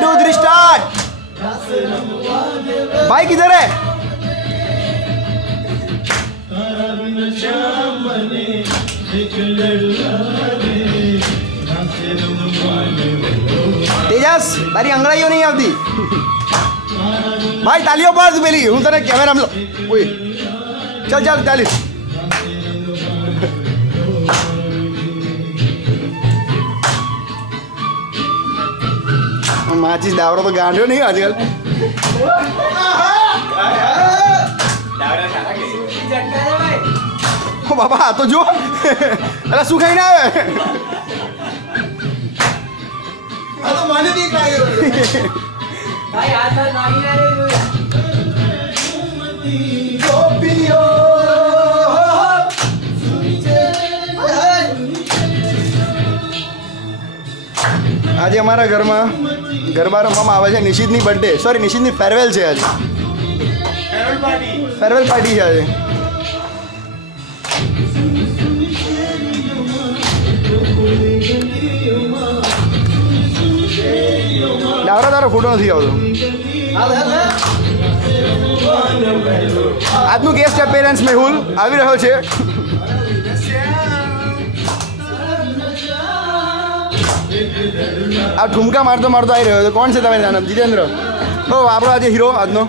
1 2 3 स्टार्ट। भाई किधर है? तेजस तारी अंग्रेजीओ नहीं आती भाई। तालियों पाड़ पेली हूँ तने कैमरा में चल चल ताली। माचिस दावरो तो गांडो नहीं आजकल। ओ बाबा तो जो अरे सुखाई ना है तो माने देख रहा है भाई। आज तो नहीं आ रही गोपियो। आज हमारा घर में गरबा रमવામાં આવે છે। નિશિતની બર્થડે સોરી નિશિતની ફેરવેલ છે આજે। ફેરવેલ પાર્ટી છે આજે। ડાવરા તારો ફોટો નથી આવતો। આજનું ગેસ્ટ અપીયરન્સ મેહુલ આવી રહ્યો છે। આ ઠુમકા મારતો મારતો આવી રહ્યો। તો કોણ છે તમે નામ? જીતેન્દ્ર। ઓ આપણો આજે હીરો આજનો।